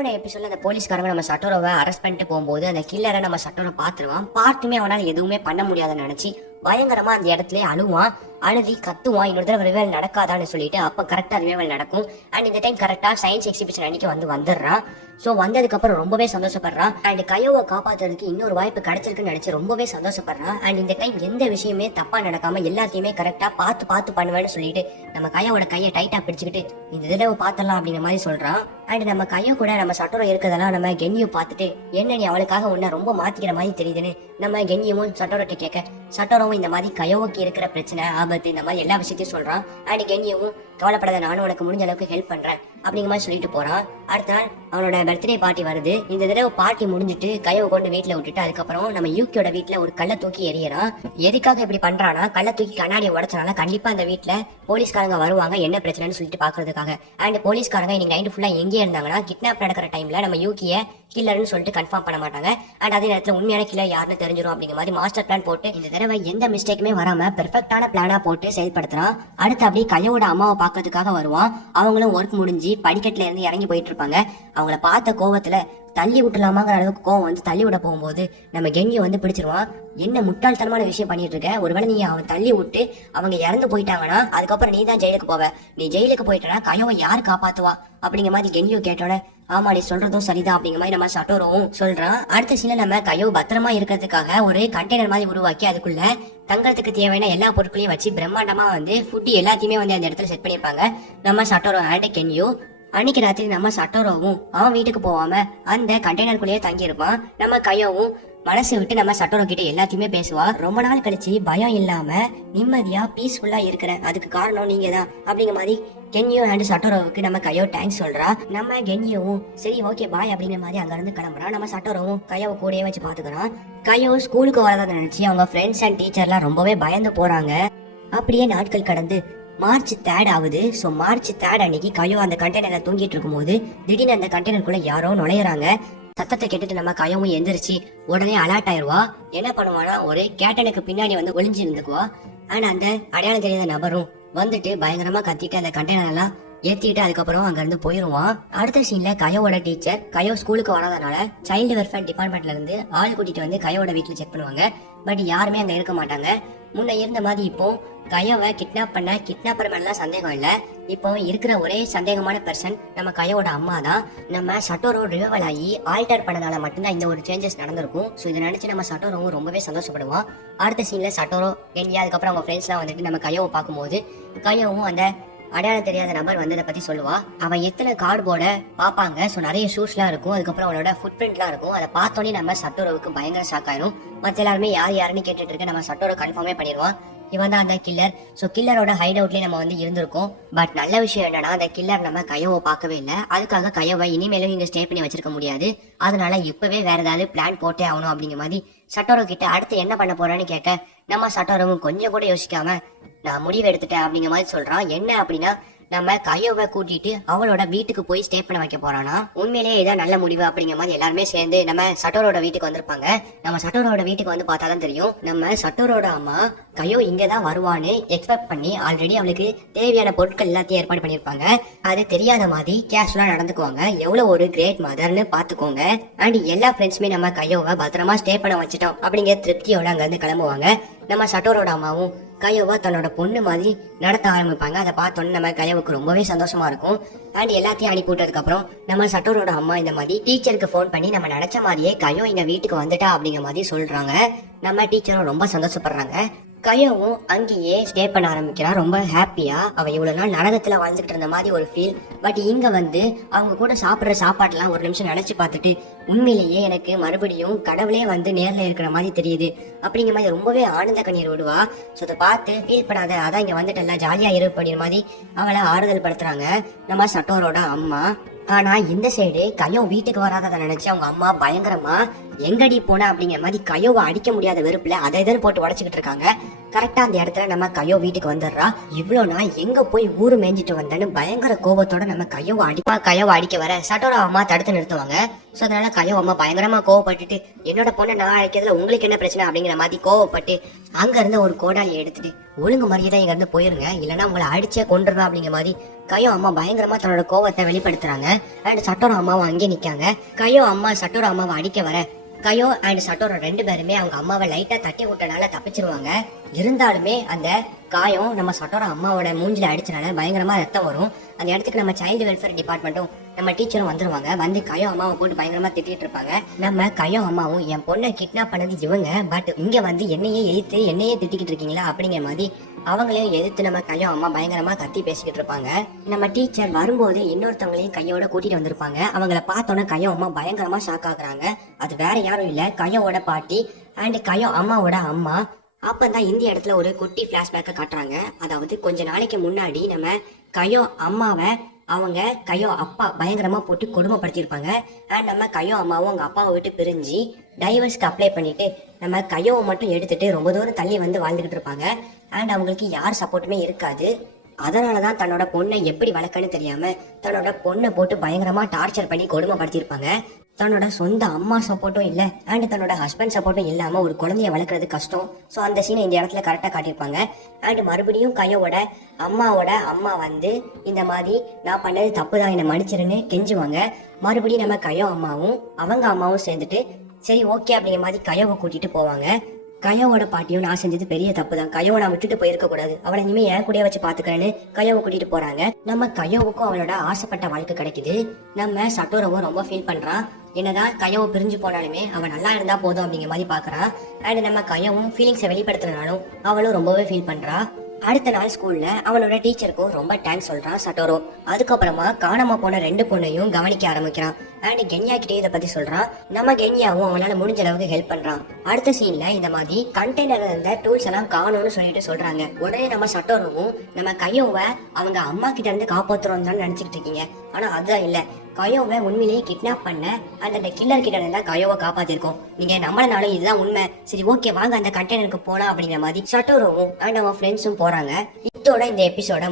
போன எபிசோட்ல அந்த போலீஸ்காரங்க நம்ம சட்டோரோவை அரெஸ்ட் பண்ணிட்டு போகும்போது அந்த கில்லரை நம்ம சட்டோரை பார்த்துருவான். பார்த்துமே அவனால் எதுவுமே பண்ண முடியாதுன்னு நினைச்சு பயங்கரமா அந்த இடத்துல அழுவான். அழுதி கத்துவான், இன்னொரு தடவை ரிவைவல் நடக்காதான்னு சொல்லிட்டு. அப்ப கரெக்டா ரிவைவல் நடக்கும். அண்ட் இந்த டைம் கரெக்டா சயின்ஸ் எக்ஸிபிஷன் அன்னைக்கு வந்துடுறான். சோ வந்ததுக்கு அப்புறம் ரொம்பவே சந்தோஷப்படுறான். அண்ட் கையோவை காப்பாத்துறதுக்கு இன்னொரு வாய்ப்பு கிடைச்சிருக்குன்னு நினைச்சு ரொம்பவே சந்தோஷப்படுறான். அண்ட் இந்த டைம் எந்த விஷயமே தப்பா நடக்காம எல்லாத்தையுமே கரெக்டா பார்த்து பண்ணுவேன்னு சொல்லிட்டு நம்ம கையோட கையை டைட்டா பிடிச்சுக்கிட்டு இந்த தடவை பார்த்தலாம் அப்படிங்கிற மாதிரி சொல்றான். அண்ட் நம்ம கையோ கூட நம்ம சட்டோரோ இருக்கிறதெல்லாம் நம்ம கென்யூ பார்த்துட்டு என்ன நீ அவளுக்காக உன்னை ரொம்ப மாத்திக்கிற மாதிரி தெரியுதுன்னு நம்ம கென்யூவும் சட்டோரோட்ட கேட்க, சட்டோரோவும் இந்த மாதிரி கையோவுக்கு இருக்கிற பிரச்சனை ஆபத்து இந்த மாதிரி எல்லா விஷயத்தையும் சொல்றான். அண்ட் கென்யூவும் கவலைப்படாத, நானும் உனக்கு முடிஞ்ச அளவுக்கு ஹெல்ப் பண்றேன் அப்படிங்கிற மாதிரி சொல்லிட்டு போறான். அடுத்த நாள் அவனோட பர்த்டே பார்ட்டி வருது. இந்த தடவை பார்ட்டி முடிஞ்சிட்டு கையை கொண்டு வீட்டுல விட்டுட்டு அதுக்கப்புறம் நம்ம யூகியோட வீட்டுல ஒரு கல்லை தூக்கி எறியறான். எதுக்காக இப்படி பண்றானா, கல்லை தூக்கி கண்ணாடியை உடச்சனால கண்டிப்பா அந்த வீட்டுல போலீஸ்காரங்க வருவாங்க என்ன பிரச்சனைன்னு சொல்லிட்டு பாக்குறதுக்காக. அண்ட் போலீஸ்காரங்க இன்னைக்கு நைட்டு ஃபுல்லா எங்கே இருந்தாங்கன்னா கிட்னாப் நடக்கிற டைம்ல நம்ம யூகிய கில்லர்னு சொல்லிட்டு கன்ஃபார்ம் பண்ண மாட்டாங்க. அண்ட் அதே நேரத்தில் உண்மையான கில்லர் யாருன்னு தெரிஞ்சிடும் அப்படிங்கிற மாதிரி மாஸ்டர் பிளான் போட்டு இந்த தடவை எந்த மிஸ்டேக்குமே வராம பெர்ஃபெக்டான பிளானா போட்டு செயல்படுத்துறான். அடுத்து அப்படியே கையோட அம்மாவை பார்க்கறதுக்காக வருவான். அவங்களும் ஒர்க் முடிஞ்சு படிக்கட்டுல இருந்து இறங்கி போயிட்டு இருப்பாங்க. அவங்கள பார்த்த கோவத்துல தள்ளி விட்டுலாமாங்கிற அளவுக்கு கோவம் வந்து தள்ளி விட போகும்போது நம்ம கென்யூ வந்து பிடிச்சிருவான். என்ன முட்டாள்தனமான விஷயம் பண்ணிட்டு இருக்க, ஒருவேளை நீ அவன் தள்ளி விட்டு அவங்க இறந்து போயிட்டாங்கன்னா அதுக்கப்புறம் நீ தான் ஜெயிலுக்கு போவ, நீ ஜெயிலுக்கு போயிட்டனா கையோவை யாரு காப்பாத்துவா அப்படிங்கிற மாதிரி கென்யூ கேட்டோட, ஆமா நீ சொல்றதும் சரிதான் அப்படிங்கிற மாதிரி நம்ம சட்டோரோவும் சொல்றான். அடுத்த சீன்ல நம்ம கையோ பத்திரமா இருக்கிறதுக்காக ஒரு கண்டெய்னர் மாதிரி உருவாக்கி அதுக்குள்ள தங்கறதுக்கு தேவையான எல்லா பொருட்களையும் வச்சு பிரம்மாண்டமா வந்து ஃபுட் எல்லாத்தையுமே வந்து அந்த இடத்துல செட் பண்ணிருப்பாங்க நம்ம சட்டோரோ அண்ட் கென்யூ. அன்னைக்கு ராத்திரி நம்ம சட்டோரோவும் அவன் வீட்டுக்கு போகாம அந்த கண்டெய்னருக்குள்ளேயே தங்கி இருப்பான். நம்ம கையோவும் மனசு விட்டு நம்ம சட்டோரோ கிட்ட எல்லாத்தையுமே பேசுவா. ரொம்ப நாள் கழிச்சு பயம் இல்லாம நிம்மதியா பீஸ்ஃபுல்லா இருக்கிற அதுக்கு காரணம் நீங்க தான் அப்படிங்கிற மாதிரி கென்யூ அண்ட் சட்டோரோவுக்கு நம்ம கையோ தேங்க்ஸ் சொல்றா. நம்ம கென்யூவும் சரி ஓகே பாய் அப்படிங்கிற மாதிரி அங்க இருந்து கிளம்புறான். நம்ம சட்டோரோவும் கையோவை கூடயே வச்சு பாத்துக்கிறான். கையோ ஸ்கூலுக்கு வரதை நினைச்சு அவங்க ஃப்ரெண்ட்ஸ் அண்ட் டீச்சர்லாம் ரொம்பவே பயந்து போறாங்க. அப்படியே நாட்கள் கடந்து மார்ச் 3 ஆகுது. ஸோ மார்ச் 3 அன்னைக்கு கையோ அந்த கண்டெய்னரை தூங்கிட்டு இருக்கும் போது திடீர்னு அந்த கண்டெய்னருக்குள்ள யாரோ நுழையிறாங்க. சத்தத்தை கேட்டுட்டு நம்ம கையவும் எந்திரிச்சு உடனே அலர்ட் ஆயிடுவா. என்ன பண்ணுவானா, ஒரு கேட்டனுக்கு பின்னாடி வந்து ஒளிஞ்சு இருந்துக்குவா. ஆனா அந்த அடையாளம் தெரியாத நபரும் வந்துட்டு பயங்கரமா கத்திட்டு அந்த கண்டெய்னர் எல்லாம் ஏத்திட்டு அதுக்கப்புறம் அங்க இருந்து போயிருவான். அடுத்த சீன்ல கையோட டீச்சர் கையோ ஸ்கூலுக்கு வராதனால சைல்டு வெல்ஃபேர் டிபார்ட்மெண்ட்ல இருந்து ஆள் கூட்டிட்டு வந்து கையோட வீட்டுல செக் பண்ணுவாங்க. பட் யாருமே அங்க இருக்க மாட்டாங்க. முன்ன இருந்த மாதிரி இப்போ கையோவை கிட்னாப் பண்ண கிட்னாப்பர் மேலாம் சந்தேகம் இல்ல. இப்போ இருக்கிற ஒரே சந்தேகமான பர்சன் நம்ம கையோட அம்மா தான். நம்ம சட்டோரோ ரிவைவல் ஆகி ஆல்டர் பண்ணனால மட்டும்தான் இந்த ஒரு சேஞ்சஸ் நடந்திருக்கும். ஸோ இதை நினைச்சு நம்ம சட்டோரோவும் ரொம்பவே சந்தோஷப்படுவான். அடுத்த சீன்ல சட்டோரோ கென்யா அதுக்கப்புறம் அவங்க ஃப்ரெண்ட்ஸ்லாம் வந்துட்டு நம்ம கையோவை பார்க்கும்போது கையோவும் அந்த அடையாளம் தெரியாத நபர் வந்து அதை பத்தி சொல்லுவா. அவன் எத்தனை கார்ட்போர்டை பார்ப்பாங்க. ஸோ நிறைய ஷூஸ்லாம் இருக்கும், அதுக்கப்புறம் அவனோட ஃபுட் பிரிண்ட்லாம் இருக்கும். அதை பார்த்தோன்னே நம்ம சட்டோரோவுக்கு பயங்கர ஷாக் ஆயிரும். மற்ற எல்லாருமே யாருன்னு கேட்டுட்டு இருக்க நம்ம சட்டோரோ கன்ஃபார்மே பண்ணிடுவான், இவன் தான் அந்த கில்லர். ஸோ கில்லரோட ஹைட் அவுட்லேயே நம்ம வந்து இருந்திருக்கோம். பட் நல்ல விஷயம் என்னன்னா அந்த கில்லர் நம்ம கையோவை பார்க்கவே இல்லை. அதுக்காக கையோவை இனிமேலும் இங்கே ஸ்டே பண்ணி வச்சிருக்க முடியாது. அதனால இப்பவே வேற ஏதாவது பிளான் போட்டே ஆகணும் அப்படிங்கிற மாதிரி சட்டோரோ கிட்ட அடுத்து என்ன பண்ண போறான்னு கேட்க நம்ம சட்டோரோவும் கொஞ்சம் கூட யோசிக்காம நான் முடிவு எடுத்துட்டேன் அப்படிங்கிற மாதிரி சொல்றான். என்ன அப்படின்னா நம்ம கையோவை கூட்டிட்டு அவளோட வீட்டுக்கு போய் ஸ்டே பண்ண வைக்க போறானா. உண்மையிலேயே இதான் நல்ல முடிவு அப்படிங்கிற மாதிரி எல்லாருமே சேர்ந்து நம்ம சட்டோரோட வீட்டுக்கு வந்திருப்பாங்க. நம்ம சட்டோரோட வீட்டுக்கு வந்து பார்த்தாதான் தெரியும் நம்ம சட்டோரோட அம்மா கையோ இங்கதான் வருவான்னு எக்ஸ்பெக்ட் பண்ணி ஆல்ரெடி அவளுக்கு தேவையான பொருட்கள் எல்லாத்தையும் ஏற்பாடு பண்ணிருப்பாங்க. அது தெரியாத மாதிரி கேஷுவலா நடந்துக்குவாங்க. எவ்வளவு ஒரு கிரேட் மதர்னு பாத்துக்கோங்க. அண்ட் எல்லா ஃப்ரெண்ட்ஸுமே நம்ம கையோவை பத்திரமா ஸ்டே பண்ண வச்சுட்டோம் அப்படிங்கிற திருப்தியோட அங்க இருந்து கிளம்புவாங்க. நம்ம சட்டோரோட அம்மாவும் கையோவா தன்னோட பொண்ணு மாதிரி நடத்த ஆரம்பிப்பாங்க. அதை பார்த்தோன்னு நம்ம கையோவுக்கு ரொம்பவே சந்தோஷமா இருக்கும். அண்ட் எல்லாத்தையும் அனுப்பி விட்டதுக்கு அப்புறம் நம்ம சட்டோரோட அம்மா இந்த மாதிரி டீச்சருக்கு ஃபோன் பண்ணி நம்ம நினைச்ச மாதிரியே கையோ இங்க வீட்டுக்கு வந்துட்டா அப்படிங்கிற மாதிரி சொல்றாங்க. நம்ம டீச்சரும் ரொம்ப சந்தோஷப்படுறாங்க. கையோவும் அங்கேயே ஸ்டே பண்ண ஆரம்பிக்கிறா. ரொம்ப ஹாப்பியா அவ இவ்வளவு நாள் நரகத்துல வாழ்ந்துகிட்டு இருந்த மாதிரி ஒரு ஃபீல். பட் இங்க வந்து அவங்க கூட சாப்பிடுற சாப்பாடுலாம் ஒரு நிமிஷம் நினைச்சு பார்த்துட்டு உண்மையிலேயே எனக்கு மறுபடியும் கடவுளே வந்து நேர்ல இருக்கிற மாதிரி தெரியுது அப்படிங்கிற மாதிரி ரொம்பவே ஆனந்த கண்ணீர் விடுவா. ஸோ அதை பார்த்து ஃபீல் பண்ணாத, அதான் இங்க வந்துட்டல ஜாலியா இரு அப்படிங்கிற மாதிரி அவளை ஆறுதல் படுத்துறாங்க நம்ம சட்டோரோட அம்மா. ஆனா இந்த சைடு கையோ வீட்டுக்கு வராததை நினைச்சு அவங்க அம்மா பயங்கரமா எங்கடி போன அப்படிங்கிற மாதிரி கையோவை அடிக்க முடியாத வெறுப்புல அதை போட்டு உடச்சுக்கிட்டு இருக்காங்க. கரெக்டா அந்த இடத்துல நம்ம கையோ வீட்டுக்கு வந்துடுறா. இவ்வளவு நாள் எங்க போய் ஊரு மேய்ஞ்சிட்டு வந்தேன்னு பயங்கர கோபத்தோட நம்ம கையோவை அடிக்க வர சட்டோரா அம்மா தடுத்து நிறுத்துவாங்க. சோ அதனால கையோ அம்மா பயங்கரமா கோவப்பட்டுட்டு என்னோட பொண்ணை நான் அழைக்கிறதுல உங்களுக்கு என்ன பிரச்சனை அப்படிங்கிற மாதிரி கோவப்பட்டு அங்க இருந்த ஒரு கோடாலியை எடுத்துட்டு ஒழுங்கு மரியாதை இங்க இருந்து போயிருங்க, இல்லைன்னா உங்களை அடிச்சே கொண்டுருவேன் அப்படிங்கிற மாதிரி கையோ அம்மா பயங்கரமா தன்னோட கோவத்தை வெளிப்படுத்துறாங்க. அண்ட் சட்டோரா அம்மாவும் அங்கே நிக்காங்க. கையோ அம்மா சட்டோரா அம்மாவை அடிக்க வர கையோ அண்ட் சட்டோரா 2 பேருமே அவங்க அம்மாவை லைட்டா தட்டி விட்டனால தப்பிச்சிருவாங்க. இருந்தாலுமே அந்த காயம் நம்ம சட்டோரா அம்மாவோட மூஞ்சில அடிச்சனால பயங்கரமா ரத்தம் வரும். அந்த இடத்துக்கு நம்ம சைல்டு வெல்ஃபேர் டிபார்ட்மெண்ட்டும் நம்ம டீச்சரும் வந்துருவாங்க. வந்து கையோ அம்மாவை போட்டு பயங்கரமா திட்டிட்டு இருப்பாங்க. நம்ம கையோ அம்மாவும் என் பொண்ணை கிட்னாப் பண்ணது இவங்க, பட் இங்க வந்து என்னையே திட்டிக்கிட்டு இருக்கீங்களா அப்படிங்கிற மாதிரி அவங்களையும் எதிர்த்து நம்ம கையோ அம்மா பயங்கரமா கத்தி பேசிக்கிட்டு இருப்பாங்க. நம்ம டீச்சர் வரும்போது இன்னொருத்தவங்களையும் கையோட கூட்டிட்டு வந்திருப்பாங்க. அவங்கள பார்த்தோன்னே கையோ அம்மா பயங்கரமா ஷாக் ஆகுறாங்க. அது வேற யாரும் இல்ல, கையோட பாட்டி அண்ட் கையோ அம்மாவோட அம்மா. அப்பதான் இந்த இடத்துல ஒரு குட்டி பிளாஷ்பேக்கை காட்டுறாங்க. அதாவது கொஞ்ச நாளைக்கு முன்னாடி நம்ம கையோ அம்மாவை அவங்க கையோ அப்பா பயங்கரமா போட்டு கொடுமைப்படுத்திருப்பாங்க. அண்ட் நம்ம கையோ அம்மாவும் அவங்க அப்பாவை விட்டு பிரிஞ்சு டைவர்ஸ்க்கு அப்ளை பண்ணிட்டு நம்ம கையோவை மட்டும் எடுத்துட்டு ரொம்ப தூரம் தள்ளி வந்து வாழ்ந்துகிட்டு இருப்பாங்க. அண்ட் அவங்களுக்கு யார் சப்போர்ட்டுமே இருக்காது. அதனாலதான் தன்னோட பொண்ணை எப்படி வளர்க்கன்னு தெரியாம தன்னோட பொண்ணை போட்டு பயங்கரமா டார்ச்சர் பண்ணி கொடுமைப்படுத்திருப்பாங்க. தன்னோட சொந்த அம்மா சப்போர்ட்டும் இல்லை அண்ட் தன்னோட ஹஸ்பண்ட் சப்போர்ட்டும் இல்லாம ஒரு குழந்தைய வளர்க்கறது கஷ்டம். ஸோ அந்த சீனை இந்த இடத்துல கரெக்டாக காட்டியிருப்பாங்க. அண்ட் மறுபடியும் கையோட அம்மாவோட அம்மா வந்து இந்த மாதிரி நான் பண்ணது தப்பு தான், என்னை மன்னிச்சிருன்னு கெஞ்சுவாங்க. மறுபடியும் நம்ம கையோ அம்மாவும் அவங்க அம்மாவும் சேர்ந்துட்டு சரி ஓகே அப்படிங்கிற மாதிரி கையோவை கூட்டிட்டு போவாங்க. கையோவோட பாட்டியும் நான் செஞ்சது பெரிய தப்பு தான், கையோவை நான் விட்டுட்டு போயிருக்க கூடாது, அவளை இனிமே என் கூடயே வச்சு பாத்துக்கிறேன்னு கையோவை கூட்டிட்டு போறாங்க. நம்ம கையோவுக்கும் அவளோட ஆசைப்பட்ட வாழ்க்கை கிடைக்குது. நம்ம சட்டோரவும் ரொம்ப ஃபீல் பண்றான். என்னதான் கையோவை பிரிஞ்சு போனாலுமே அவன் நல்லா இருந்தா போதும் அப்படிங்கிற மாதிரி பாக்குறான். அண்ட் நம்ம கையோவும் ஃபீலிங்ஸை வெளிப்படுத்தினாலும் அவளும் ரொம்பவே ஃபீல் பண்றா. அடுத்த நாள் ஸ்கூல்ல அவனோட டீச்சருக்கும் ரொம்ப தேங்க்ஸ் சொல்றான் சட்டோரோ. அதுக்கப்புறமா காணாம போன 2 பொண்ணையும் கவனிக்க ஆரம்பிக்கிறான். அண்ட் கென்யா கிட்டே இதை பத்தி சொல்றான். நம்ம கென்யாவும் அவனால முடிஞ்ச அளவுக்கு ஹெல்ப் பண்றான். அடுத்த சீன்ல இந்த மாதிரி கண்டெய்னர்ல இருந்த டூல்ஸ் எல்லாம் காணும்னு சொல்லிட்டு சொல்றாங்க. உடனே நம்ம சட்டோரோவும் நம்ம கையோவை அவங்க அம்மா கிட்ட இருந்து காப்பாத்துறோம் தான் நினைச்சிட்டு இருக்கீங்க, ஆனா அதுதான் இல்ல, கையோவை உண்மையிலேயே கிட்னாப் பண்ண அந்த கில்லர் கிட்ட இருந்தா கையோவை காப்பாத்திருக்கோம், நீங்க நம்மளனாலும் இதுதான் உண்மை, சரி ஓகே வாங்க அந்த கண்டெய்னருக்கு போலாம் அப்படிங்கிற மாதிரி சட்டோரோவும் அண்ட் அவன் ஃப்ரெண்ட்ஸும் போறாங்க. இதோட இந்த எபிசோட